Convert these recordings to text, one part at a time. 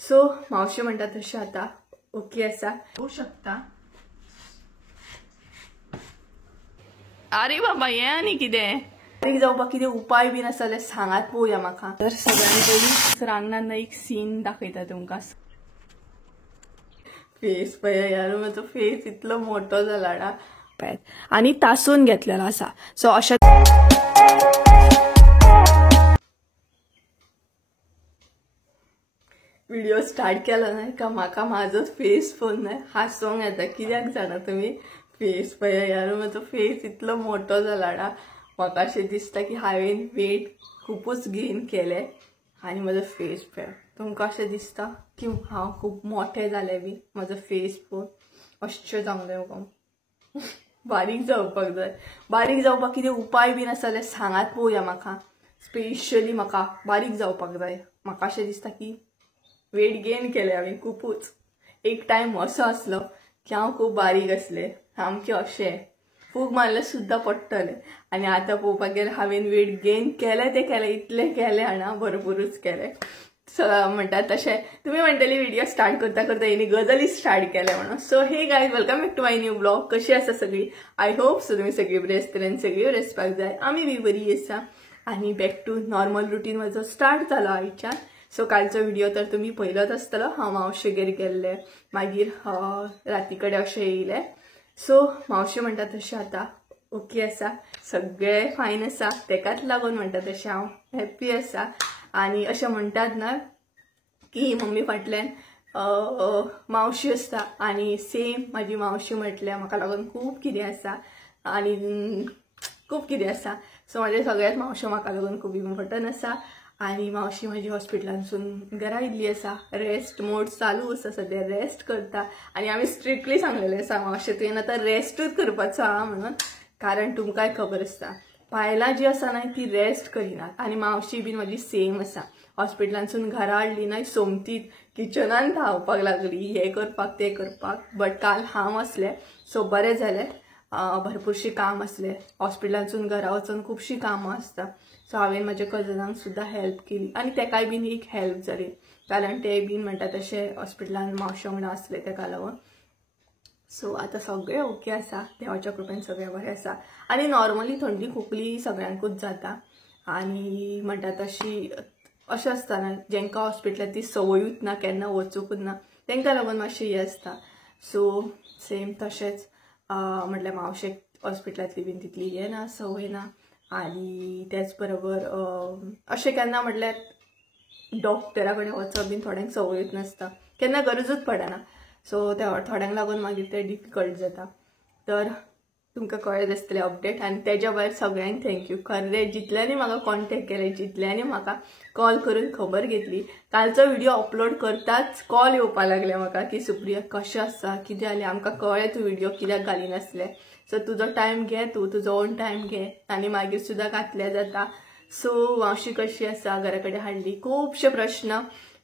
So मावशी म्हणतात तशें आता ओके आसा होऊ शकता। अरे बाबा हे आनी कितें बारीक जावपाक कितें उपाय बीन आसा जाल्यार सांगात पळोवया म्हाका। तर सगळ्यांनी पयलीं रांगणान एक सीन दाखयता तुमकां। फेस पळया यार, म्हजो फेस इतलो मोठो जाला ना आणि तासून घेतलेलो आसा। सो अशा व्हिडिओ स्टार्ट केला नाही का म्हाका माझो फेस पळोवन नाही हांसोंक येता। कित्याक जाणा तुमी, फेस पळया यार, म्हजो फेस इतलो मोठो जाला ना म्हाका अशें दिसता की हांवें वेट खूपच गेन केले आणि म्हजो फेस पळया। तुमकां अशें दिसता की हांव खूप मोठें जालें बी म्हजो फेस पळोवन? अशें जावंक जाय म्हाका, बारीक जावपाक जाय। बारीक जावपाक कितें उपाय बीन आसा जाल्यार सांगात पळोवया म्हाका। स्पेशली म्हाका बारीक जावपाक जाय। म्हाका अशें दिसता की वेट गेन केले हांवें खूपच। एक टायम असो आसलो की हांव खूप बारीक आसलें, सामकें अशें फूग मारल्यार सुद्दां पडटलें। आनी आतां पळोवपाक गेल्यार हांवें वेट गेन केलें तें केलें, इतलें केलें हांव भरपूरच केलें। म्हणटात तशें तुमी म्हणटली व्हिडिओ स्टार्ट करता करता येणी गजाली स्टार्ट केले म्हणून। So hey guys, welcome back to my new blog. कशी आसा सगळी? आय होप सो तुमी सगळी बरी आसतली, सगळी बरी आसपाक जाय। आमी बी बरी आसा आणि बॅक टू नॉर्मल रुटीन म्हजो स्टार्ट जालो आयच्यान। सो कालचो व्हिडिओ तर तुम्ही पळयलोच आसतलो, हांव मावशेगेर गेल्ले, मागीर राती कडेन अशें येयले। सो मावशी म्हणटा तशें आता ओके आसा, सगळे फायन आसा, तेकाच लागून म्हणटा तशें हांव हॅप्पी आसा। आणि अशें म्हणटात ना की मम्मी फाटल्यान मावशी आसता आणि सेम माझी मावशी म्हटल्यार म्हाका लागून खूप कितें आसा आणि खूप कितें आसा। सो माझ्या सगळ्यात मावश्यो म्हाका लागून खूप इम्पॉर्टंट आसा। आणि मावशी माझी हॉस्पिटलांसून घरा येयल्ली आसा, रेस्ट मोड चालू आसा, सध्या रेस्ट करता। आणि आमी स्ट्रिक्टली सांगलेलें आसा मावशे तुवें आतां रेस्टूच करपाचो आहा म्हणून, कारण तुमकांय खबर आसता पायलां जी आसा ना ती रेस्ट करिनात। आणि मावशी बीन माझी सेम आसा, हॉस्पिटलांसून घरा हाडली ना सोमतीत किचनान धांवपाक लागली, हे करपाक ते करपाक। बट काल हांव आसलें सो बरें जालें, भरपूरशी काम आसलें, हॉस्पिटलांसून घरा वचून खुबशी कामां आसता। सो हांवें म्हज्या कजनांक सुद्दां हेल्प केली आणि तेकाय बीन एक हेल्प जाली, कारण ते बीन म्हणटा तशें हॉस्पिटलान मावशे वांगडा आसले तेका लागून। सो आता सगळें ओके आसा, देवाच्या कृपेन सगळें बरें आसा। आणि नॉर्मली थंडी खोकली सगळ्यांकूच जाता आणि म्हणटा तशी अशें आसता ना जेंकां हॉस्पिटलांत ती संवयूच ना, केन्ना वचूंकूच ना, तेंकां लागून मातशें हें आसता। सो सेम तशेंच म्हटल्यार मावशेक हॉस्पिटलांतली बीन तितली हें ना, संवय ना। आणि त्याच बरोबर अशें केन्ना म्हटल्यार डॉक्टरा कडेन वचप बीन थोड्यांक संवयूच नासता, केन्ना गरजूच पडना। सो थोड्यांक लागून मागीर ते डिफिकल्ट जाता। तर तुमकां कळत आसतलें अपडेट। आनी तेज्या भायर सगळ्यांक थँक्यू, खरें जितल्यांनी म्हाका कॉन्टॅक्ट केले, जितल्यांनी म्हाका कॉल करून खबर घेतली। कालचो व्हिडिओ अपलोड करताच कॉल येवपा लागले म्हाका की सुप्रिया कशें आसा, कितें जालें, आमकां कळ्ळें तूं व्हिडिओ कित्याक घालिनासलें। सो तुजो टायम घे, तुजो ओन टायम घे आनी मागीर सुद्दां घातलें जाता। सो मावशी कशी आसा, घरा कडेन हाडली, खुबशे प्रश्न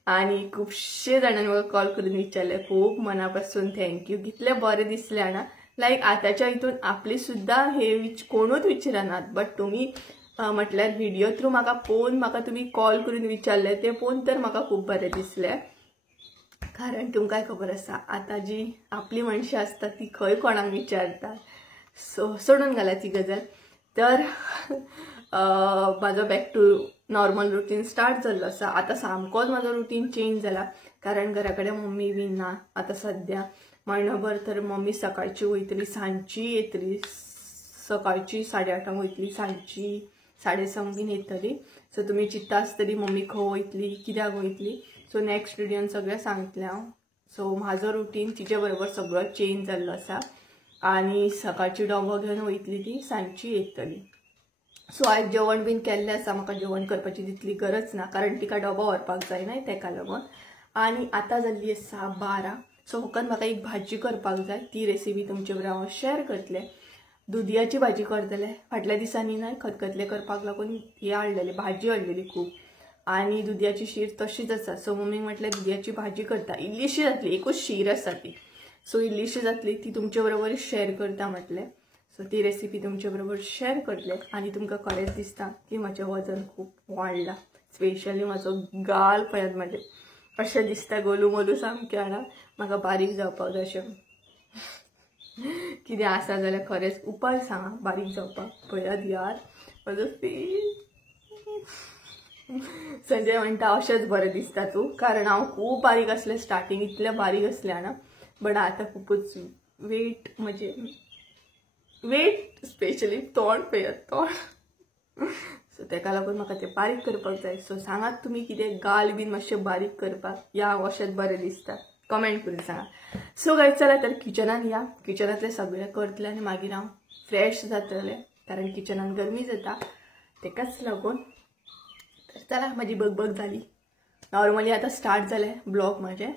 आणि खुबशे जाणांनी म्हाका कॉल करून विचारले, खूब मना पासून थँक्यू। कितलें बरें दिसलें ना, लायक आतांच्या हितून आपली सुद्दां हे कोणूच विचारनात, बट तुमी म्हटल्यार व्हिडिओ थ्रू म्हाका पळोवन म्हाका तुमी कॉल करून विचारले, ते पळोवन तर म्हाका खूब बरें दिसलें। कारण तुमकांय खबर आसा आतां जी आपली मनशां आसता ती खंय कोणाक विचारता। सो सोडून घाला ती गजाल। तर म्हाजो back to normal routine start जाल्लो आसा। आतां सामकोच म्हाजो रुटीन चेंज जाला, कारण घरा कडेन मम्मी बीन ना आतां सद्या म्हयनोभर। तर मम्मी सकाळची वयतली, सांजची येतली, सकाळची 8:30 वयतली, सांजची 6:30 बीन येतली। सो तुमी चिंतता आसतली मम्मी खंय वयतली, कित्याक वयतली। सो नेक्स्ट व्हिडिओन सगळें सांगतलें हांव। सो म्हाजो रुटीन तिचे बरोबर सगळो चेंज जाल्लो आसा आणि सकाळची डबो घेवन वयतली ती, सांजची येतली। सो आयज जेवण बीन केल्लें आसा, म्हाका जेवण करपाची तितली गरज ना, कारण तिका डबो व्हरपाक जाय न्हय तेका लागून। आणि आतां जाल्ली आसा 12। सो फकत म्हाका एक भाजी करपाक जाय, ती रेसिपी तुमचे बरोबर हांव शेअर करतलें। दुदयाची भाजी करतलें। फाटल्या दिसांनी ना खतखतलें करपाक लागून हे हाडलेली भाजी हाडलेली खूब, आणि दुदयाची शीर तशीच आसा। सो मम्मीक म्हटलें दुदयाची भाजी करता, इल्लीशी जातली, एकूच शीर आसा ती, सो इल्लीशी जातली ती तुमचे बरोबर शेअर करता म्हटलें। सो ती रेसिपी तुमचे बरोबर शेअर करतलें। आणि तुमकां खरेंच दिसता की म्हजें वजन खूब वाडलां, स्पेशली म्हजो गाल पळयात म्हाजे, अशें दिसता गोलू मोलू सामकें जाणा म्हाका बारीक जावपाक जाय अशें कितें आसा जाल्यार खरेंच उपाय सांगा बारीक जावपाक पळयात यार म्हजो फेस संजय म्हणटा अशेंच बरें दिसता तूं कारण हांव खूब बारीक आसलें स्टार्टींग इतलें बारीक आसलें ना बट आतां खूबच वेट म्हणजे वेट स्पेशली तोंड पळयात तोंड सो तेका लागून म्हाका तें बारीक करपाक जाय सो सांगात तुमी कितें गाल बीन मातशें बारीक करपाक या अशेंच बरें दिसता कमेंट करून सांगा सो गायज चला तर किचनान या किचनातले सगळें करतलें आनी मागीर हांव फ्रेश जातलें कारण किचनान गरमी जाता तेकाच लागून तर चला माझी बग जाली नॉर्मली आता स्टार्ट जालें ब्लॉग म्हजें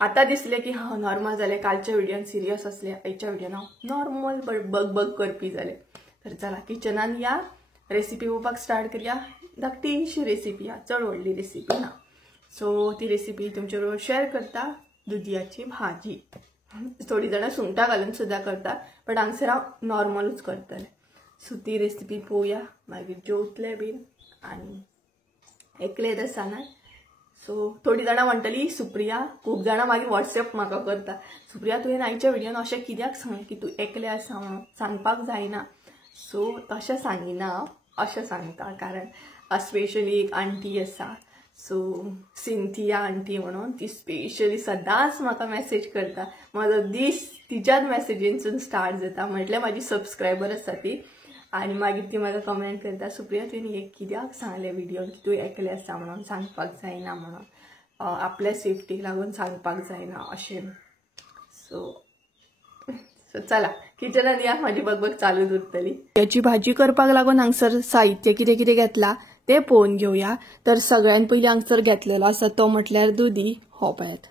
आता दिसलें की हांव नॉर्मल जालें कालच्या व्हिडिओन सिरियस असलें आयच्या व्हिडिओन हांव नॉर्मल बग करपी जालें तर चला किचनान या रेसिपी पळोवपाक स्टार्ट करूया धाकटीशी रेसिपी हा चड व्हडली रेसिपी ना सो ती रेसिपी तुमचे बरोबर शेअर करता दुदयाची भाजी थोडी जाणां सुंगटां घालून सुद्दां करता बट हांगसर हांव नॉर्मलूच करतलें सो ती रेसिपी पळोवया मागीर जेवतले बीन आनी एकले आसा ना सो थोडी जाणां म्हणटली सुप्रिया खूब जाणां मागीर व्हॉट्सएप म्हाका करता सुप्रिया तुवें आयच्या व्हिडिओन अशें कित्याक सांगलें की तूं एकलें आसा म्हणून सांगपाक जायना सो तशें सांगिना अशें सांगता कारण स्पेशली एक आंटी आसा सो सिंथिया आंटी म्हणून ती स्पेशली सदांच म्हाका मेसेज करता म्हजो दीस तिच्याच मेसेजींसून स्टार्ट जाता म्हटल्यार म्हाजी सबस्क्रायबर आसा ती आनी मागीर ती म्हाका कमेंट करता सुप्रिया तुवें एक कित्याक सांगलें व्हिडिओन की तूं एकलें आसा म्हणून सांगपाक जायना म्हणून आपल्या सेफ्टीक लागून सांगपाक जायना अशें सो चला किचनात या माझी बग चालूच उरतली याची भाजी करपाक लागून हांगसर साहित्य कितें कितें घेतला ते पळोवन घेवया तर सगळ्यान पयलीं हांगसर घेतलेलो आसा तो म्हटल्यार दुदी हो पळयात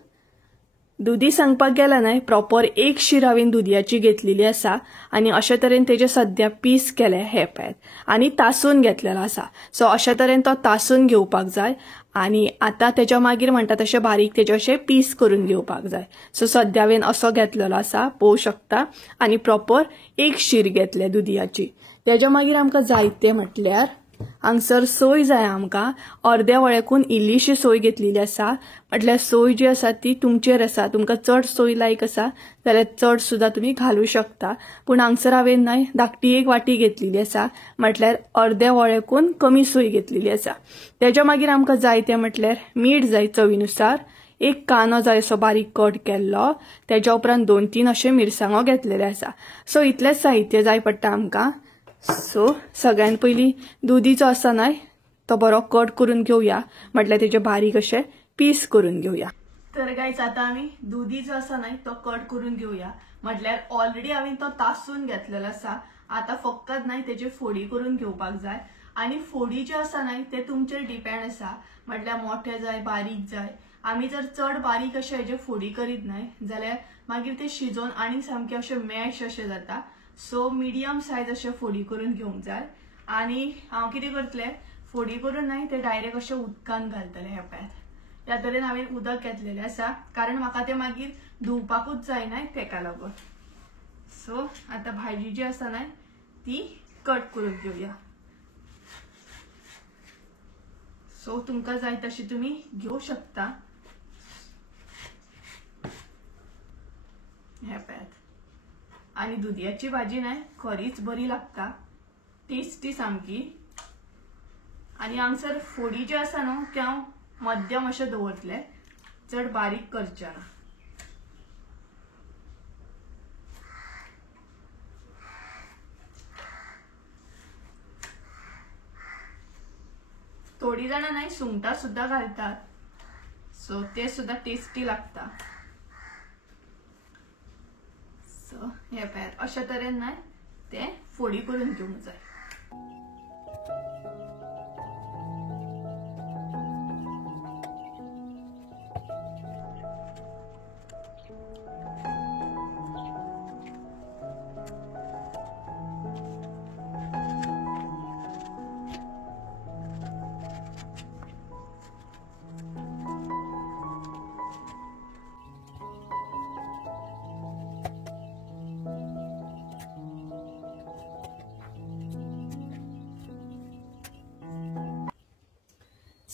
दुदी सांगपाक गेला न्हय प्रॉपर एक शीर हांवें दुदयाची घेतलेली आसा आनी अशे तरेन तेजे सद्या पीस केले हे पळयात आनी तासून घेतलेलो आसा सो अशे तरेन तो तासून घेवपाक जाय आनी आतां तेच्या मागीर म्हणटा तशें बारीक तेजे अशें पीस करून घेवपाक जाय सो सद्या हांवें असो घेतलेलो आसा पळोवं शकता आनी प्रॉपर एक शीर घेतले दुदयाची तेच्या मागीर आमकां जायते म्हटल्यार हांगसर सोय जाय आमकां अर्द्या वळेकून इल्लीशी सोय घेतलेली आसा म्हटल्यार सोय जी आसा ती तुमचेर आसा तुमकां चड सोय लायक आसा जाल्यार चड सुद्दां तुमी घालूं शकता पूण हांगसर हांवें न्हय धाकटी एक वाटी घेतलेली आसा म्हटल्यार अर्द्या वळेकून कमी सोय घेतलेली आसा तेच्या मागीर आमकां जाय तें म्हटल्यार मीठ जाय चवीनुसार एक कांदो जाय असो बारीक कट केल्लो तेच्या उपरांत 2-3 अशे मिरसांगो घेतलेले आसा सो इतलेंच साहित्य जाय पडटा आमकां सो सगळ्यान पयलीं दुदी जो आसा न्हय तो बरो कट करून घेवया म्हटल्यार तेजे बारीक अशे पीस करून घेवया तर गायज आता आमी दुदी जो आसा न्हय तो कट करून घेवया म्हटल्यार ऑलरेडी हांवें तो तासून घेतलेलो आसा आता फकत न्हय तेजे फोडी करून घेवपाक जाय आनी फोडी जे आसा न्हय ते तुमचेर डिपेंड आसा म्हटल्यार मोठे जाय बारीक जाय आमी जर चड बारीक अशे हेजे फोडी करीत न्हय जाल्यार मागीर ते शिजोवन आनी सामके अशे मॅश अशे जाता सो मिडियम सायज अशे फोडी करून घेवंक जाय आनी हांव कितें करतलें फोडी करून न्हय ते डायरेक्ट अशे उदकान घालतले हे पळयात ह्या तरेन हांवें उदक घेतलेलें आसा कारण म्हाका ते मागीर धुवपाकूच जाय न्हय तेका लागून सो आतां भाजी जी आसा न्हय ती कट करून घेवया सो तुमकां जाय तशी तुमी घेवं शकता हे पळयात आनी दुदयाची भाजी न्हय खरीच बरी लागता टेस्टी सामकी आनी हांगसर फोडी जे आसा न्हू ते हांव मध्यम अशे दवरतले चड बारीक करचे ना थोडी जाणां न्हय सुंगटां सुद्दां घालतात सो ते सुद्दां टेस्टी लागता सो हे पळयात अशा तरेन न्हय ते फोडी करून घेवंक जाय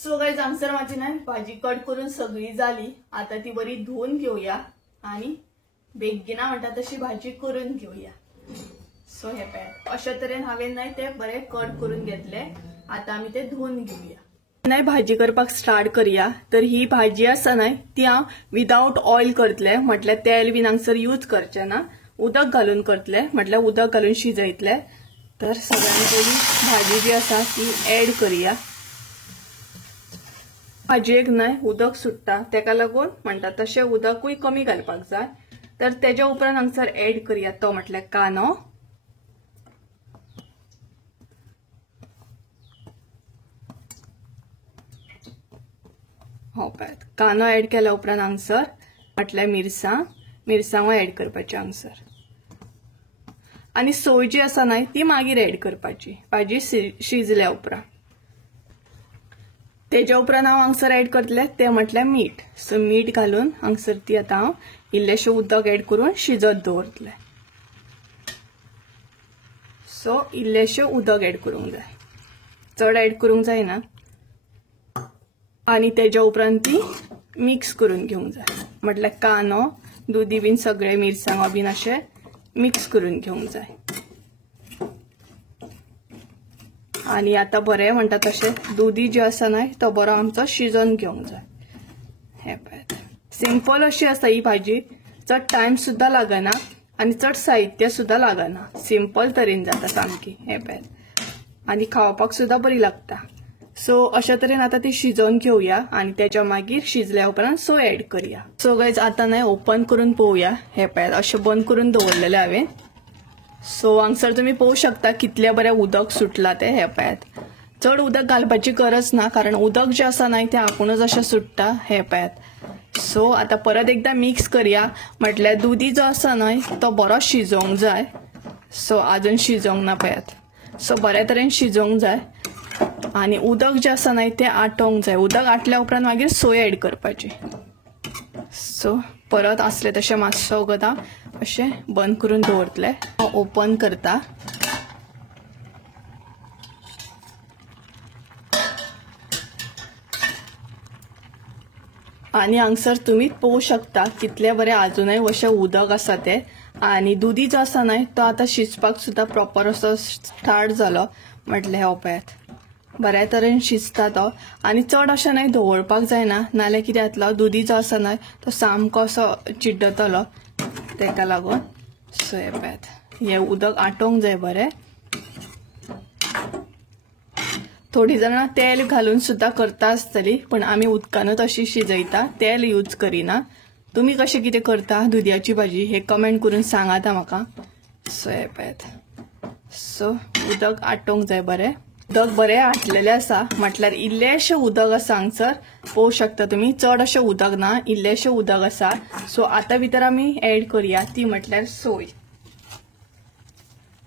सो गाइस आमसर माझी नाही भाजी कट करून सगळी झाली. आता ती बरी धुवून घेऊया आणि बेगीना म्हणटा तशी भाजी करून घेऊया. सो हे पॅक अशा तरेन हांवें नाही ते बरे कट करून घेतले. आता आम्ही ते धुवून घेऊया. नाही भाजी करपाक स्टार्ट करूया. तर ही भाजी आसा नाही ती हांव विदाउट ऑयल करतले, म्हटल्यार तेल बी हांगसर यूज करचे ना, उदक घालून करतले, म्हटल्यार उदक घालून शिजयतले. तर सगळ्यात पयलीं भाजी जी आसा ती ऍड करूया. भाजयेक नाही उदक सुट्टा तेका लागून म्हणटा तशें उदकूय कमी घालपाक जाय. तर तेज्या उपरांत हांगसर ऍड करूया तो म्हटल्यार कांदो. हो पळय कांदो ऍड केल्या उपरांत हांगसर म्हटल्यार मिरसांगो ऍड करपाची हांगसर. आणि सोय जी आसा नाही ती मागीर ऍड करपाची भाजी शिजल्या उपरांत. तेज्या उपरांत हांव हांगसर ऍड करतले ते म्हटल्यार मीठ. सो मीठ घालून हांगसर ती आता हांव इल्लेशें उदक ऍड करून शिजत दवरतले. सो इल्लेशें उदक ऍड करूंक जाय, चड ऍड करूंक जायना. आणि तेज्या उपरांत ती मिक्स करून घेवंक जाय, म्हटल्यार कांदो दुदी बीन सगळे मिरसांगो बीन अशें मिक्स करून घेवंक जाय. आणि आता बरें म्हणटा तशें दुदी जे आसा न्हय तो बरो आमचो शिजोवन घेवंक जाय. हे पळय सिंपल अशी आसा ही भाजी. चड टायम सुद्धा लागना आणि चड साहित्य सुद्धा लागना. सिंपल तरेन जाता सामकी. हे पळय आणि खावपाक सुद्धा बरी लागता. सो अशा तरेन आता ती शिजोवन घेऊया आणि त्याच्या मागीर शिजल्या उपरांत सोय ऍड करूया. सो गाइज आता नाही ओपन करून पळोवया. हे पळय अशें बंद करून दवरलेले हांवें. सो हांगसर तुम्ही पळोवू शकता कितले बरें उदक सुटला ते. हे पळयात चड उदक घालपाची गरज ना कारण उदक जे आसा न्हय ते आपुणूच अशें सुट्टा. हे पळयात. सो आता परत एकदा मिक्स करूया, म्हटल्यार दुदी जो आसा न्हय तो बरो शिजोवंक जाय. सो अजून शिजोवंक ना पळयात. सो बऱ्या तरेन शिजोवंक जाय आणि उदक जे आसा न्हय ते आटोवंक जाय. उदक आटल्या उपरांत मागीर सोय ऍड करपाची. सो परत असले तशें मातसो वगत हांव अशें बंद करून दवरतले. हांव ओपन करता. आणि हांगसर तुम्ही पळोवू शकता कितले बरे अजूनय अशें उदक आसा ते. आणि दुदी जो आसा न्हय तो आता शिजपाक सुद्धा प्रॉपर असो स्टार्ट जालो. म्हटल्यार हो पळयात बऱ्या तरेन शिजता तो. आणि चड अशें न्हय दवरपाक जायना, नाल्यार कितें जातलो दुदी जो आसा न्हय तो सामको असो चिड्डतलो तेका लागून. सो हे पळयात हे उदक आटोवंक जाय बरें. थोडी जाणां तेल घालून सुद्धा करता आसतली, पण आमी उदकानूच अशी शिजयता, तेल यूज करिना. तुम्ही कशें कितें करता दुदयाची भाजी हे कमेंट करून सांगात म्हाका. सो हे पळयात सो उदक आटोवंक जाय बरें. उदक बरें आटलेलें आसा, म्हटल्यार इल्लेशें उदक आसा हांगसर पळोवू शकता तुम्ही. चड अशें उदक ना, इल्लेशें उदक आसा. सो आता भितर आमी ऍड करूया ती म्हटल्यार सोय.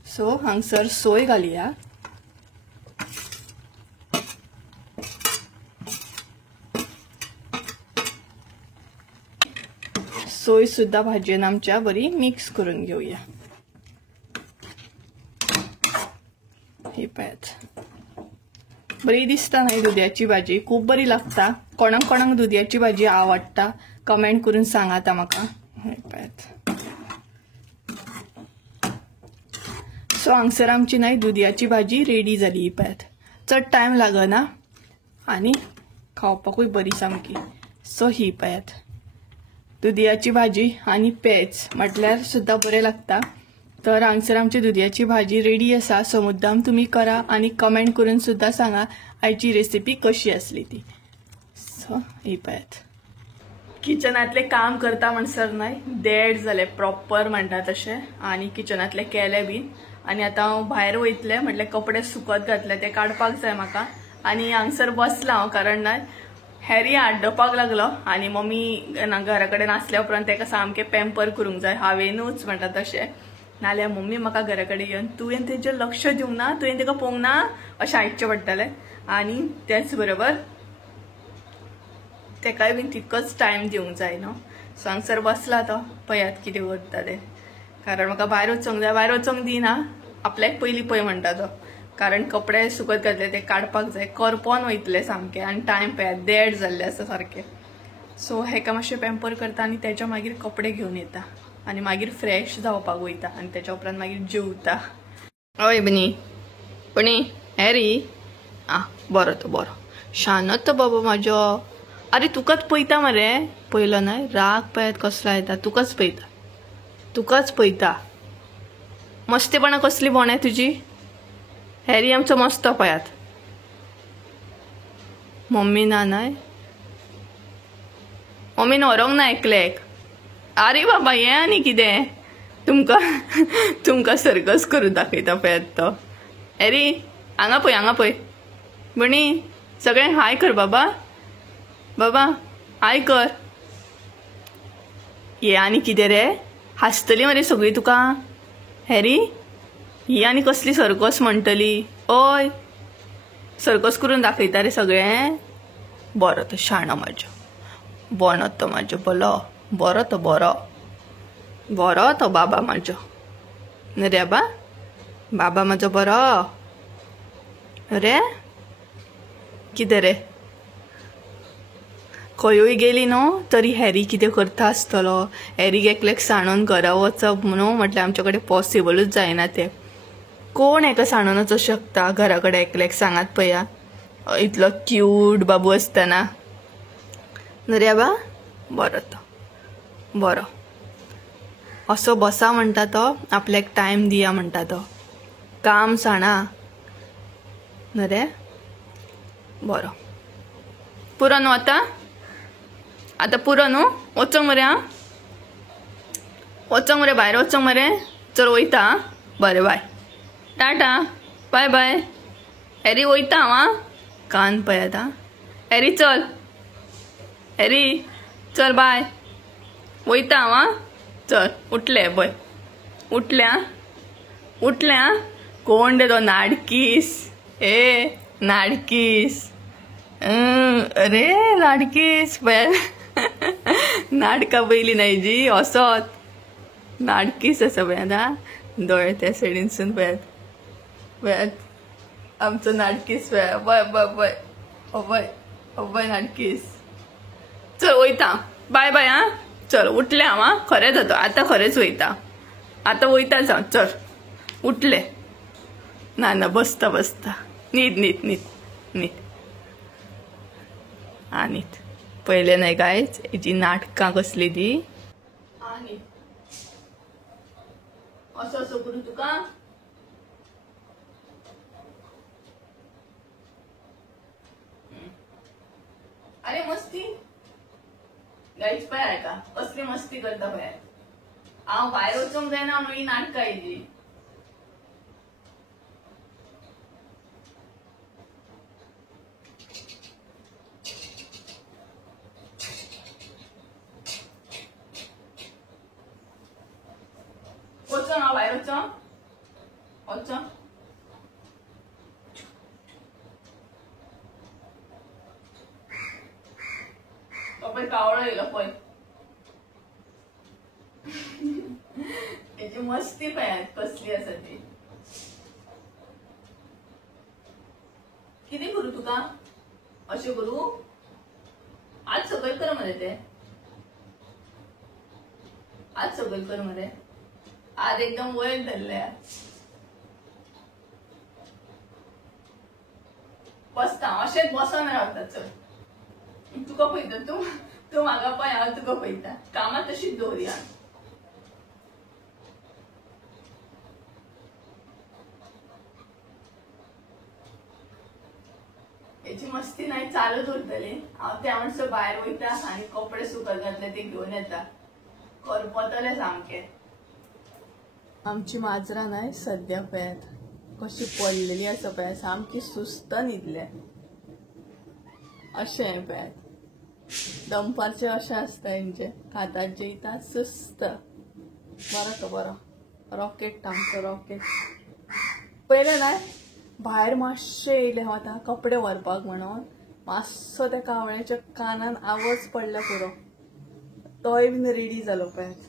सो हांगसर सोय घालुया. सोय सुद्धा भाजयेन आमच्या बरी मिक्स करून घेऊया. हे पळयात बरी दिसता न्हय दुदयाची भाजी, खूप बरी लागता. कोणाक कोणाक दुदयाची भाजी आवडटा कमेंट करून सांगात म्हाका. हे पळयात सो हांगसर आमची न्हय दुदयाची भाजी रेडी जाली. ही पळयात चड टायम लागना आणि खावपाकूय बरी सामकी. सो ही पळयात दुदयाची भाजी आणि पेज म्हटल्यार सुद्धा बरें लागता. तर हांगसर आमची दुदयाची भाजी रेडी आसा. सो मुद्दाम तुम्ही करा आणि कमेंट करून सुद्धा सांगा आयची रेसिपी कशी असली ती. सो ही पळयात किचनातले काम करता म्हणसर न्हय देड जाले प्रॉपर म्हणटा तशें. आणि किचनातले केले बीन. आणि आता हांव भायर वयतले, म्हटल्यार कपडे सुकत घातले ते काडपाक जाय म्हाका. आणि हांगसर बसला हांव कारण न्हय हॅरी आड्डोपाक लागलो आणि मम्मी घरा कडेन आसल्या उपरांत तेका सामकें पॅम्पर करूंक जाय. हांवेनूच म्हणटा तशें, नाल्यार मम्मी म्हाका घरा कडेन येवन तुवें तेजेर लक्ष दिवंक ना, तुवें तेका पळोवंक ना अशें आयकचें पडटलें. आणि त्याच बरोबर तेकाय बीन तितकोच टायम दिवंक जाय न्हू. सो हांगसर बसला तो पळयात कितें करता तें. कारण म्हाका भायर वचोंक जाय, भायर वचोंक दिना, आपल्याक पयलीं पळय म्हणटा तो. कारण कपडे सुकत घातले ते काडपाक जाय, करपोन वयतले सामके आनी टायम पळयात देड जाल्ले आसा सारखे. सो हेका मातशें पॅम्पर करता आनी तेच्या मागीर कपडे घेवन येता आनी मागीर फ्रेश जावपाक वयता आनी तेच्या उपरांत मागीर जेवता. हय बनी हॅरी आ बरो तो बरो शानत तो बाबा म्हाजो. अरे तुकाच पयता मरे, पयलो न्हय राग पळयात कसलो येता, तुकाच पयता. मस्तेपणा कसली बोणे तुजी. हॅरी आमचो मस्तो पळयात. मम्मी ना न्हय, मम्मीन व्हरोंक ना एकल्याक. अरे बाबा हें आनी कितें तुमकां सर्कस करून दाखयता पळयात तो. हॅरी हांगा पळय बणी सगळें हाय कर बाबा हाय कर. हे आनी कितें रे, हासतली मरे सगळीं तुका. हॅरी ही आनी कसली सर्कस म्हणटली. ओय सर्कस करून दाखयता रे सगळें. बरो तो शाणो म्हाजो, बोनो तो म्हाजो बोलो, बरो तो बाबा म्हाजो रे. बाबा म्हाजो बरो रे. कितें रे खंयूय गेली न्हू तरी हॅरी कितें करता आसतलो. हॅरीक एकल्याक सांडून घरा वचप न्हू म्हटल्यार आमचे कडेन पॉसिबलूच जायना तें. कोण हेका सांडून वचूंक शकता घरा कडेन एकल्याक, सांगात पळया इतलो क्यूट बाबू आसतना. रे बरो तो बरो असो बसा म्हणटा तो, आपल्याक टायम दिया म्हणटा तो, काम सांडा रे. बरो पुरो न्हू आतां पुरो न्हू. वचोंक मरे वचोंक मरे भायर वचोंक मरे. चल वयता. बरें बाय टाटा बाय. हॅरी वयता हांव. कान पळयात हॅरी चल बाय वयता हांव. चल उठले पळय उठल्या. कोण रे तो नाडकीस. नाडकीस अरे नाडकीस पळय नाटकां पयली न्हय जी असोत नाडकीस आसा पळय. आतां दोळे त्या सायडीनसून पळयात आमचो नाडकीस पळय. पळय नाडकीस. चल वयता बाय आ. चल उठले हांव. खरेंच जाता आतां, खरेंच वयता आतां वयताच हांव. चल उठले. ना बसता न्हीद न्हीद. पहिले न्हय गायज हेजी नाटकां कसली ती. असो करू तुका. अरे मस्ती गायज पळय का कसली मस्ती करता पळय. हांव भायर वचोंक जायना म्हणून ही नाटकां हेजी. वचों हांव भायर वचों. पळय कावळो येयलो पळय. हेची मस्ती पळयात कसली आसा ती. कितें करू तुका. अशें करू. आज सकयल कर मरे ते. आज सकयल कर मरे. आज एकदम वयर धरल्या. बसता अशेंच बसून रावता. चल तुका पळयता तूं म्हाका पळय हांव तुका पळयता. कामां तशीच दवरया. हेची मस्ती नाही चालूच उरतली. हांव त्या म्हणसर भायर वयता आनी कपडे सुकत घातले ते घेवन येता. करपतले सामके. आमची माजरां न्हय सद्या पळयात कशी पडलेली आसा पळय. सामकी सुस्त न्हिदल्या. अशें पळयात दंपारचे अशें आसता हेंचे. खातात जेयतात सुस्त. बरो तो बरो रॉकेट आमचो रॉकेट. पयलें न्हय भायर मातशें येयलें हांव आतां कपडे व्हरपाक म्हणून. मातसो त्या कावळ्याच्या कानान आवाज पडला पुरो. तोय बीन रेडी जालो पळयात.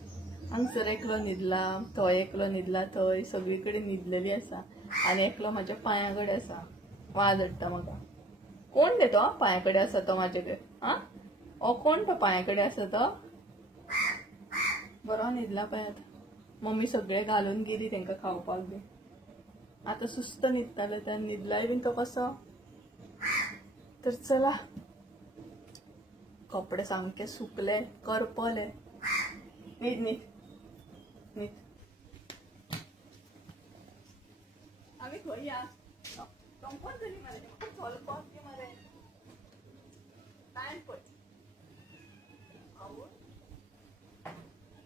हांगसर एकलो न्हिदला, थंय एकलो न्हिदला, थंय सगळी कडेन न्हिदलेली आसा. आणि एकलो माझ्या पायाकडे असा वाज हाडटा म्हाका. कोण रे तो पायाकडे असा तो माझ्याकडे? हा ओ कोण तो पायाकडे असा तो? बरो न्हिदला पळयात. मम्मी सगळे घालून गेली तांकां खावपाक बी. आता सुस्त न्हिदताले तर न्हिदलाय बीन तो कसो. तर चला कपडे सामके सुकले करपले. न्हिद न्हिद न्हिद. आम्ही खंय या कंपन जाली मरे म्हाका चलपाक दी मरे. टायम पळय. आवय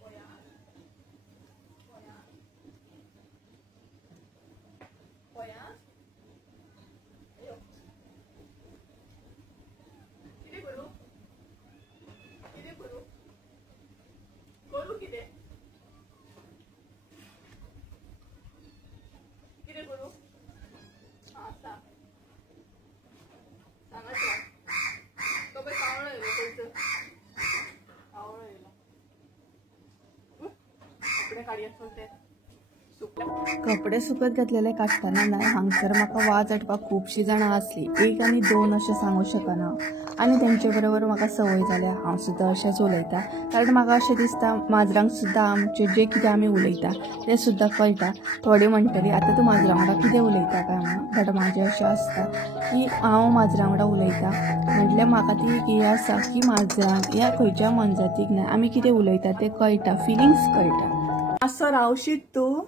पळया पळया पळया. अयो कितें करूं कितें करूं करूं कितें कितें करूं? हा सांग सांगात तो पळय कावळो येयलो खंयचो कावळो येयलो. कपडे काडया चलते. कपडे सुकत घातलेले काडटना न्हय हांगसर म्हाका वाज हाडपाक खुबशीं जाणां आसली. एक आनी दोन अशें सांगूं शकना. आनी तेंचे बरोबर म्हाका संवय जाल्या हांव सुद्दां अशेंच उलयतां. कारण म्हाका अशें दिसता माजरांक सुद्दां आमचें जें कितें आमी उलयता तें सुद्दां कळटा. थोडीं म्हणटलीं आतां तूं माजरां वांगडा कितें उलयता काय म्हणून. बट म्हाजें अशें आसता की हांव माजरां वांगडा उलयतां म्हटल्यार म्हाका ती हें आसा की माजरांक या खंयच्या मनजातीक न्हय आमी कितें उलयता तें कळटा. फिलिंग्स कळटा. असो रावशीत तूं.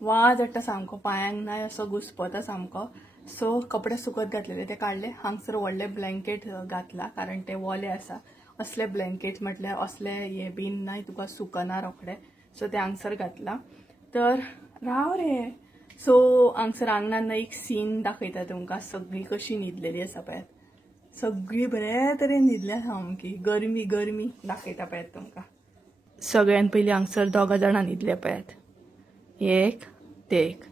वाज हाडटा सामको पांयांक नाय असो घुस्पता सामको. सो कपडे सुकत घातलेले ते काडले. हांगसर व्हडले ब्लँकेट घातला कारण ते वोले आसा. असले ब्लँकेट म्हटल्यार असले हे बीन नाय तुका सुकना रोखडे. सो ते हांगसर घातला. तर राव रे. सो हांगसर आंगणान एक सीन दाखयता तुमकां. सगळी कशी न्हिदलेली आसा पळयात. सगळी बरे तरेन न्हिदल्या सामकी. गरमी गरमी दाखयता पळयात तुमकां. सगळ्यान पयलीं हांगसर दोगा जाणां न्हिदले पळयात. एक ते एक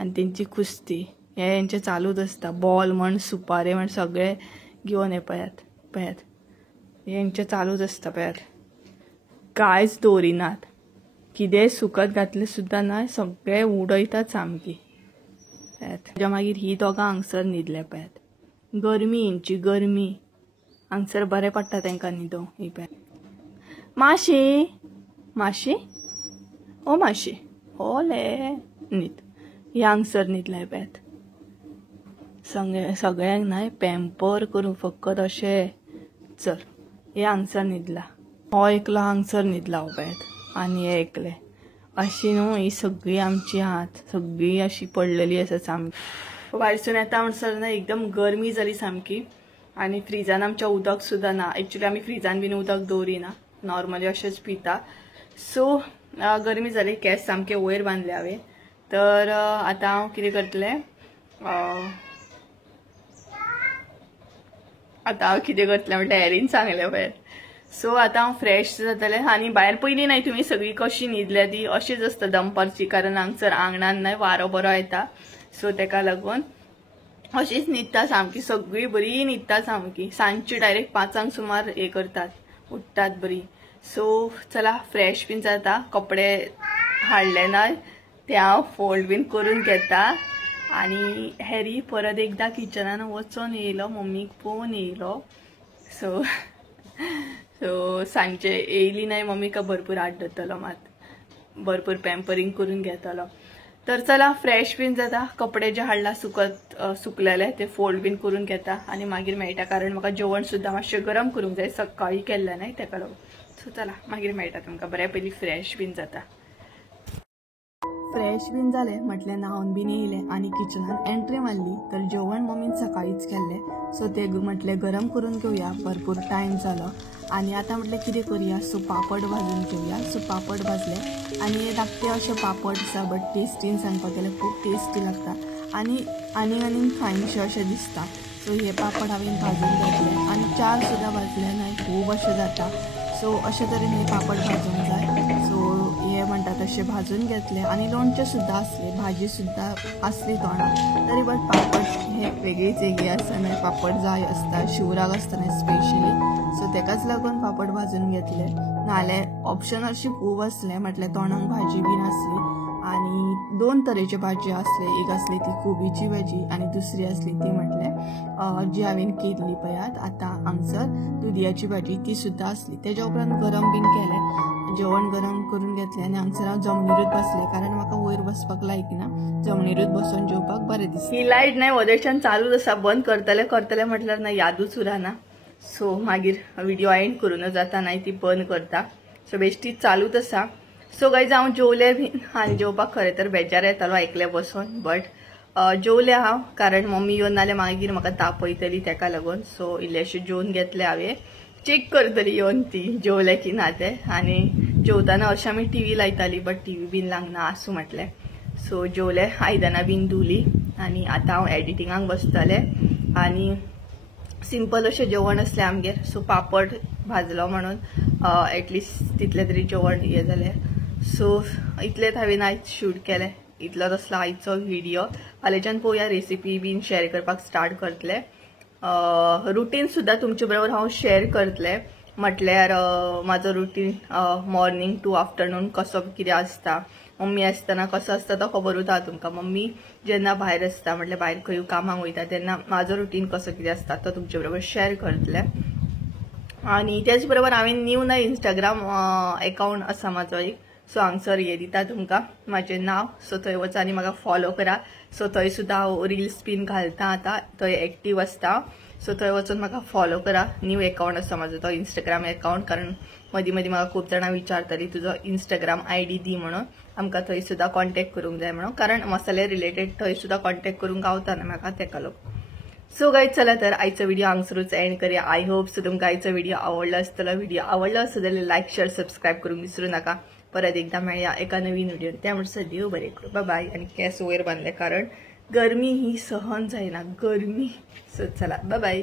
आनी तेंची कुस्ती हे हेंचे चालूच आसता. बॉल म्हण सुपारे म्हण सगळे घेवन हे पळयात पळयात हेंचे चालूच आसता पळयात. कांयच दवरिनात. कितें सुकत घातले सुद्दां ना सगळे उडयतात सामकी पळयात. ताच्या मागीर ही दोगां हांगसर न्हिदले पळयात. गरमी हेंची गरमी. हांगसर बरें पडटा तांकां न्हिदोंक. ही पळयात माशी माशी ओ माशी ओले न्हिद. ही हांगसर न्हिदलाय पळयात. सगळ्यांक न्हय पॅम्पर करून फकत अशें चल. हे हांगसर न्हिदला. हो एकलो हांगसर न्हिदला हो पळयात आनी हे एकले. अशी न्हू ही सगळी आमची आहात. सगळी अशी पडलेली आसा सामकी. भायरसून येता म्हणसर न्हय एकदम गरमी जाली सामकी. आनी फ्रिजान आमच्या उदक सुद्दां ना. एक्चुली आमी फ्रिजान बीन उदक दवरिना. नॉर्मली अशेंच पिता. सो गरमी जाली. केस सामके वयर बांदले हांवें. तर आतां हांव कितें करतलें म्हटल्यार एरीन सांगलें पळय. सो आतां हांव फ्रेश जातलें आनी भायर पयलीं न्हय तुमी सगळी कशी न्हिदल्या ती अशीच आसता दनपारची. कारण हांगसर आंगणान न्हय वारो बरो येता. सो तेका लागून अशीच न्हिदता सामकी. सगळी बरी न्हिदता सामकी. सांजची डायरेक्ट 5 सुमार हे करतात उठतात बरी. सो चला फ्रेश बीन जाता. कपडे हाडले न्हय ते हांव फोल्ड बीन करून घेता. आनी हॅरी परत एकदा किचनान वचून येयलो मम्मीक पळोवन येयलो. सो सांजचे येयली न्हय मम्मीक भरपूर आड्डतलो मात. भरपूर पॅम्परिंग करून घेतलो. तर चला फ्रेश बीन जाता. कपडे जे हाडला सुकलेले ते फोल्ड बीन करून घेता आनी मागीर मेळटा. कारण म्हाका जेवण सुद्दां मातशें गरम करूंक जाय. सकाळीं केल्लें न्हय तेका लागून. सो चला मागीर मेळटा तुमकां. बरें पयलीं फ्रेश बीन जाता. फ्रेश बीन जालें म्हटलें न्हावन बीन येयलें आनी किचनान एंट्री मारली. तर जेवण मम्मीन सकाळींच केल्लें. सो ते म्हटलें गरम करून घेवया. भरपूर टायम जालो आनी आतां म्हटलें कितें करुया. सो पापड भाजून घेवया. सो पापड भाजले आनी हे धाकटे अशे पापड आसा. बट टेस्टीन सांगपाक गेल्यार खूब टेस्टी लागता आनी आनीक खायनशें अशें दिसता. सो हे पापड हांवें भाजून घेतले आनी 4 सुद्दां भाजले न्हय खूब अशें जाता. सो अशे तरेन हे पापड भाजूंक जाय. सो हे म्हणटा तशें भाजून घेतले आनी लोणचें सुद्दां आसलें. भाजी सुद्दां आसली तोंडाक. तरी बट पापड हे वेगळीच हेगी आसता न्हय. पापड जाय आसता शिवराक आसता न्हय स्पेशली. सो तेकाच लागून पापड भाजून घेतले. नाल्यार ऑप्शन अशी खूब आसले म्हटल्यार तोंडाक भाजी बीन आसली आणि 2 तरेच्यो भाजी असले, एक असली ती कोबीची भाजी आणि दुसरी असली ती म्हटल्यार जी हांवें केल्ली पळयात आतां हांगसर दुदयाची भाजी ती सुद्दां असली। तेज्या उपरांत गरम बीन केलें, जेवण गरम करून घेतलें आनी हांगसर हांव जमनीरूच बसलें कारण म्हाका वयर बसपाक लायकिना, जमनीरूच बसून जेवपाक बरें दिसता। ही लायट नाही वदेशान चालूच आसा, बंद करतले म्हटल्यार ना यादूच उरना, सो मागीर व्हिडिओ एंड करूनच जाता, नाही ती बंद करता। सो बेश्टीच चालूच आसा। सो गायज हांव जेवले बीन आनी जेवपाक खरें तर बेजार येतालो आयकले बसून, बट जेवले हांव कारण मम्मी येवन नाल्यार मागीर म्हाका तापयतली तेका लागून। सो इल्लेशें जेवन घेतले हांवें, चेक करतली येवन ती जेवले की ना ते। आनी जेवताना अशें आमी टीव्ही लायताली बट टीव्ही बीन लागना आसूं म्हटलें। सो जेवले, आयदनां बीन धुली आनी आतां हांव एडिटिंगाक बसतले आनी सिंपल अशें जेवण असलें आमगेर। सो पापड भाजलो म्हणून एटलिस्ट तितलें तरी जेवण हें जालें। सो इतलेंच हांवें आयज शूट केलें, इतलोच असलो आयचो व्हिडिओ। फाल्यांच्यान पळोवया रेसिपी बीन शेअर करपाक स्टार्ट करतले, रुटीन सुद्दां तुमचे बरोबर हांव शेअर करतले, म्हटल्यार म्हाजो रुटीन मॉर्निंग टू आफ्टरनून कसो कितें आसता। मम्मी आसतना कसो आसता तो खबरूच आहा तुमकां। मम्मी जेन्ना भायर आसता म्हटल्यार भायर खंय कामाक वयता तेन्ना म्हाजो रुटीन कसो कितें आसता तो तुमचे बरोबर शेअर करतले। आनी त्याच बरोबर हांवें न्यू ना इंस्टाग्राम अकाउंट आसा म्हाजो एक, सो हांगसर हे दिता तुमकां म्हाजें नांव, सो थंय वचा आनी म्हाका फॉलो करा। सो थंय सुद्दां हांव रील्स बीन घालता आतां, थंय एक्टीव आसता। सो थंय वचून म्हाका फॉलो करा। न्यू अकाउंट आसा म्हाजो तो इंस्टाग्राम अकाउंट, कारण मदीं मदीं म्हाका खूब जाणां विचारतालीं तुजो इंस्टाग्राम आयडी दी म्हणून, आमकां थंय सुद्दां कॉन्टॅक्ट करूंक जाय म्हणून, कारण मसाले रिलेटेड थंय सुद्दां कॉन्टॅक्ट करूंक गावता ना म्हाका तेका लागून। सो गायज चला तर आयचो व्हिडिओ हांगसरूच एंड करूया। आय होप सो तुमकां आयचो व्हिडिओ आवडलो आसतलो। व्हिडिओ आवडलो आसत जाल्यार लायक शेअर सबस्क्राईब करूंक विसरू नाका। परत एकदा मेळया एका नवीन व्हिडिओ, त्या म्हणसर देव बरें करूं, बाय बाय। आनी केंस वयर बांदले कारण गरमी ही सहन जायना, गरमी। सो चला बाय बाय।